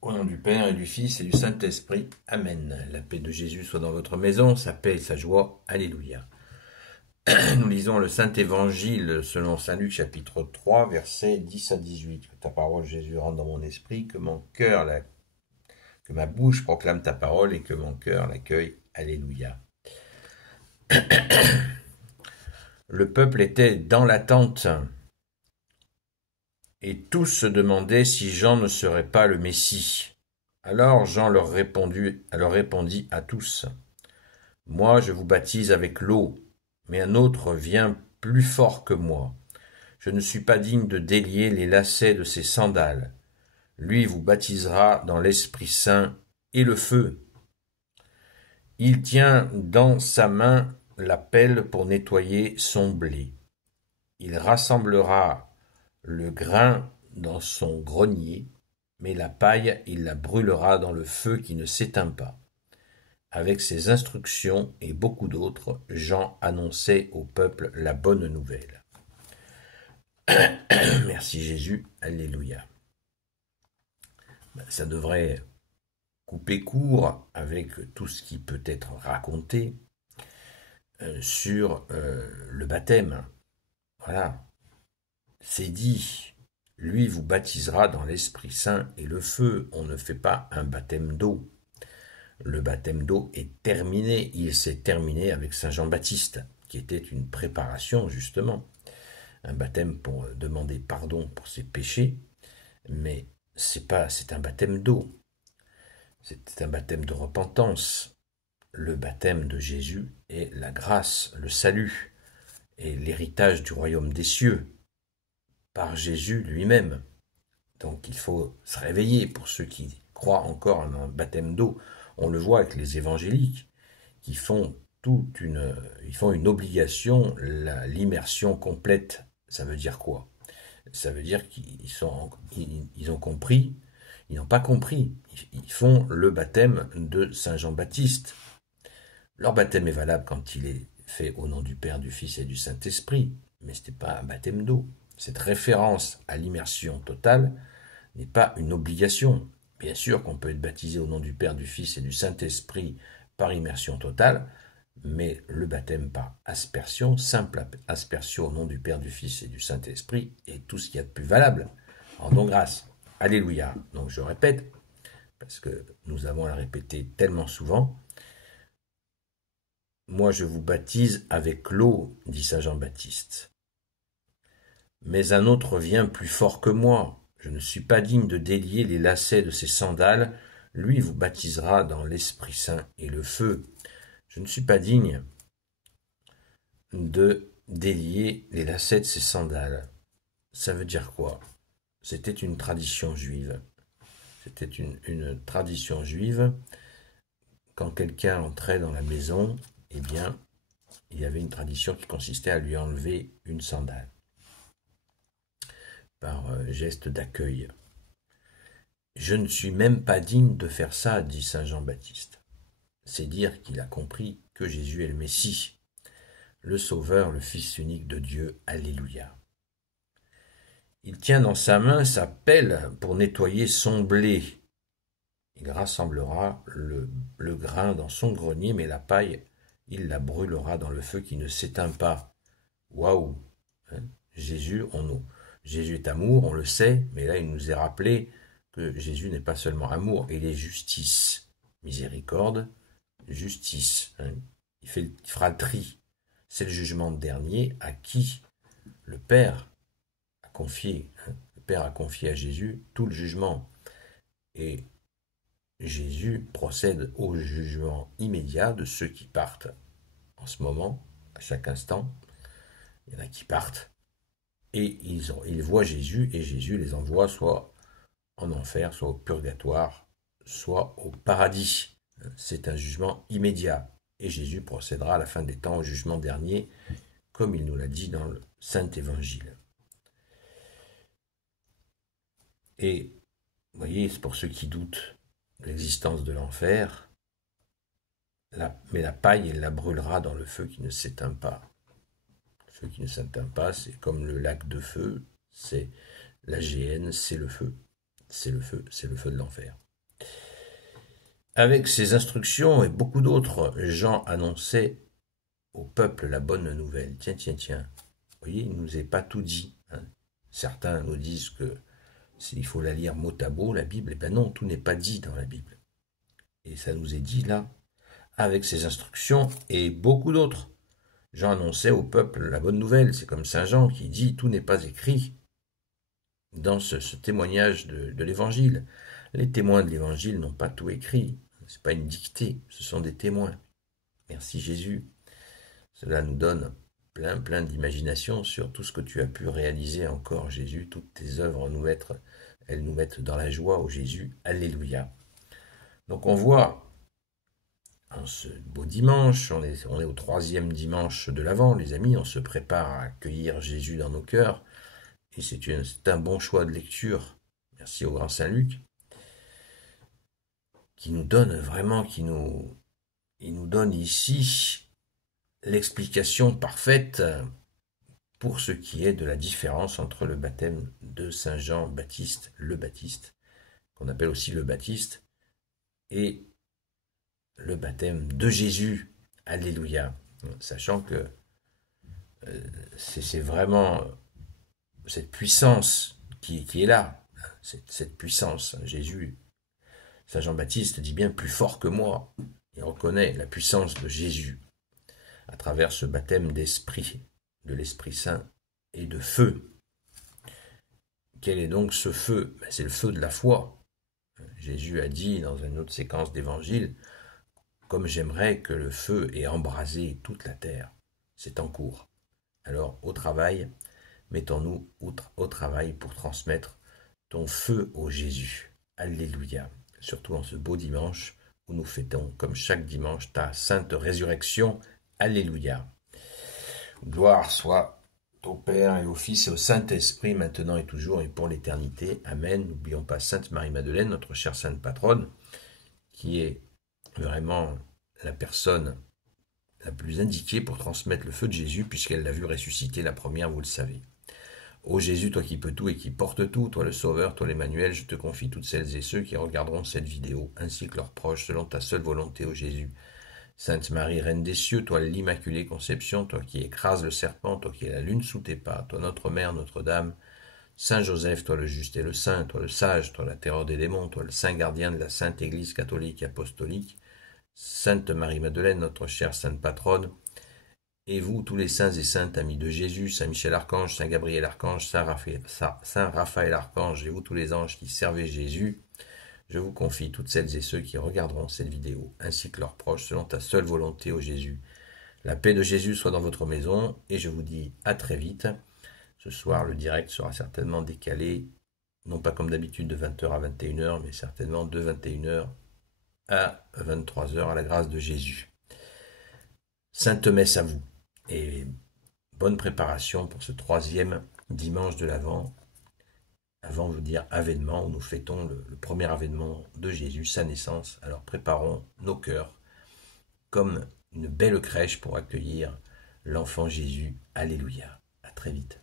Au nom du Père et du Fils et du Saint-Esprit. Amen. La paix de Jésus soit dans votre maison, sa paix et sa joie. Alléluia. Nous lisons le Saint-Évangile selon Saint Luc chapitre 3, versets 10 à 18. Que ta parole, Jésus, rentre dans mon esprit, que mon cœur, que ma bouche proclame ta parole et que mon cœur l'accueille. Alléluia. Le peuple était dans l'attente et tous se demandaient si Jean ne serait pas le Messie. Alors Jean leur répondit à tous. Moi, je vous baptise avec l'eau, mais un autre vient plus fort que moi. Je ne suis pas digne de délier les lacets de ses sandales. Lui vous baptisera dans l'Esprit Saint et le feu. Il tient dans sa main la pelle pour nettoyer son blé. Il rassemblera le grain dans son grenier, mais la paille, il la brûlera dans le feu qui ne s'éteint pas. Avec ces instructions et beaucoup d'autres, Jean annonçait au peuple la bonne nouvelle. Merci Jésus, alléluia. Ça devrait couper court avec tout ce qui peut être raconté sur le baptême. Voilà, c'est dit, lui vous baptisera dans l'Esprit Saint et le feu. On ne fait pas un baptême d'eau. Le baptême d'eau est terminé, il s'est terminé avec Saint Jean-Baptiste, qui était une préparation justement, un baptême pour demander pardon pour ses péchés, mais c'est un baptême d'eau, c'est un baptême de repentance. Le baptême de Jésus est la grâce, le salut et l'héritage du royaume des cieux par Jésus lui-même. Donc il faut se réveiller pour ceux qui croient encore en un baptême d'eau. On le voit avec les évangéliques qui font ils font une obligation, l'immersion complète. Ça veut dire quoi? Ça veut dire ils ont compris, ils n'ont pas compris. Ils font le baptême de Saint Jean-Baptiste. Leur baptême est valable quand il est fait au nom du Père, du Fils et du Saint-Esprit, mais ce n'est pas un baptême d'eau. Cette référence à l'immersion totale n'est pas une obligation. Bien sûr qu'on peut être baptisé au nom du Père, du Fils et du Saint-Esprit par immersion totale, mais le baptême par aspersion, simple aspersion au nom du Père, du Fils et du Saint-Esprit, est tout ce qu'il y a de plus valable. Rendons grâce. Alléluia. Donc je répète, parce que nous avons à la répéter tellement souvent. Moi je vous baptise avec l'eau, dit Saint Jean-Baptiste. Mais un autre vient plus fort que moi. Je ne suis pas digne de délier les lacets de ses sandales. Lui vous baptisera dans l'Esprit Saint et le feu. Je ne suis pas digne de délier les lacets de ses sandales. Ça veut dire quoi? C'était une tradition juive. C'était une tradition juive. Quand quelqu'un entrait dans la maison, eh bien, il y avait une tradition qui consistait à lui enlever une sandale par geste d'accueil. Je ne suis même pas digne de faire ça, dit Saint Jean-Baptiste. C'est dire qu'il a compris que Jésus est le Messie, le Sauveur, le Fils unique de Dieu. Alléluia. Il tient dans sa main sa pelle pour nettoyer son blé. Il rassemblera le grain dans son grenier, mais la paille, il la brûlera dans le feu qui ne s'éteint pas. Waouh! Jésus est amour, on le sait, mais là il nous est rappelé que Jésus n'est pas seulement amour, il est justice, miséricorde, justice. Il fera le tri. C'est le jugement dernier à qui le Père a confié. Le Père a confié à Jésus tout le jugement. Et Jésus procède au jugement immédiat de ceux qui partent en ce moment, à chaque instant. Il y en a qui partent et ils voient Jésus et Jésus les envoie soit en enfer, soit au purgatoire, soit au paradis. C'est un jugement immédiat. Et Jésus procédera à la fin des temps au jugement dernier, comme il nous l'a dit dans le Saint-Évangile. Et, vous voyez, c'est pour ceux qui doutent de l'existence de l'enfer, mais la paille, il la brûlera dans le feu qui ne s'éteint pas. Le feu qui ne s'éteint pas, c'est comme le lac de feu, c'est la géhenne, c'est le feu. C'est le feu de l'enfer. Avec ces instructions et beaucoup d'autres, Jean annonçait au peuple la bonne nouvelle. Tiens, tiens, tiens. Vous voyez, il ne nous est pas tout dit. Hein. Certains nous disent que il faut la lire mot à mot, la Bible. Eh bien non, tout n'est pas dit dans la Bible. Et ça nous est dit là, avec ces instructions et beaucoup d'autres. Jean annonçait au peuple la bonne nouvelle. C'est comme Saint Jean qui dit tout n'est pas écrit dans ce témoignage de l'Évangile. Les témoins de l'Évangile n'ont pas tout écrit. Ce n'est pas une dictée, ce sont des témoins. Merci Jésus. Cela nous donne plein d'imagination sur tout ce que tu as pu réaliser encore, Jésus. Toutes tes œuvres elles nous mettent dans la joie, ô Jésus. Alléluia. Donc on voit, en ce beau dimanche, on est au 3e dimanche de l'Avent, les amis, on se prépare à accueillir Jésus dans nos cœurs. Et c'est un bon choix de lecture. Merci au grand Saint Luc, qui nous donne vraiment, il nous donne ici l'explication parfaite pour ce qui est de la différence entre le baptême de Saint Jean-Baptiste, le Baptiste, qu'on appelle aussi le Baptiste, et le baptême de Jésus. Alléluia. Sachant que c'est vraiment cette puissance qui est là, cette puissance. Jésus, Saint Jean-Baptiste dit bien plus fort que moi. Il reconnaît la puissance de Jésus à travers ce baptême d'esprit, de l'Esprit Saint et de feu. Quel est donc ce feu? C'est le feu de la foi. Jésus a dit dans une autre séquence d'évangile, comme j'aimerais que le feu ait embrasé toute la terre. C'est en cours. Alors au travail, mettons-nous au travail pour transmettre ton feu au Jésus. Alléluia. Surtout en ce beau dimanche où nous fêtons, comme chaque dimanche, ta sainte résurrection. Alléluia. Gloire soit au Père et au Fils et au Saint-Esprit, maintenant et toujours et pour l'éternité. Amen. N'oublions pas Sainte Marie-Madeleine, notre chère sainte patronne, qui est vraiment la personne la plus indiquée pour transmettre le feu de Jésus, puisqu'elle l'a vu ressusciter la première, vous le savez. Ô Jésus, toi qui peux tout et qui portes tout, toi le Sauveur, toi l'Emmanuel, je te confie toutes celles et ceux qui regarderont cette vidéo, ainsi que leurs proches, selon ta seule volonté, ô Jésus. Sainte Marie, Reine des cieux, toi l'Immaculée Conception, toi qui écrases le serpent, toi qui es la lune sous tes pas, toi notre Mère, Notre-Dame, Saint Joseph, toi le juste et le saint, toi le sage, toi la terreur des démons, toi le saint gardien de la Sainte Église catholique et apostolique, Sainte Marie-Madeleine, notre chère sainte patronne, et vous, tous les saints et saintes amis de Jésus, Saint Michel Archange, Saint Gabriel Archange, Saint Raphaël Archange, et vous tous les anges qui servez Jésus, je vous confie toutes celles et ceux qui regarderont cette vidéo, ainsi que leurs proches, selon ta seule volonté, ô Jésus. La paix de Jésus soit dans votre maison, et je vous dis à très vite. Ce soir, le direct sera certainement décalé, non pas comme d'habitude de 20h à 21h, mais certainement de 21h à 23h à la grâce de Jésus. Sainte messe à vous, et bonne préparation pour ce 3e dimanche de l'Avent, avant de vous dire avènement, où nous fêtons le premier avènement de Jésus, sa naissance. Alors préparons nos cœurs comme une belle crèche pour accueillir l'enfant Jésus. Alléluia. À très vite.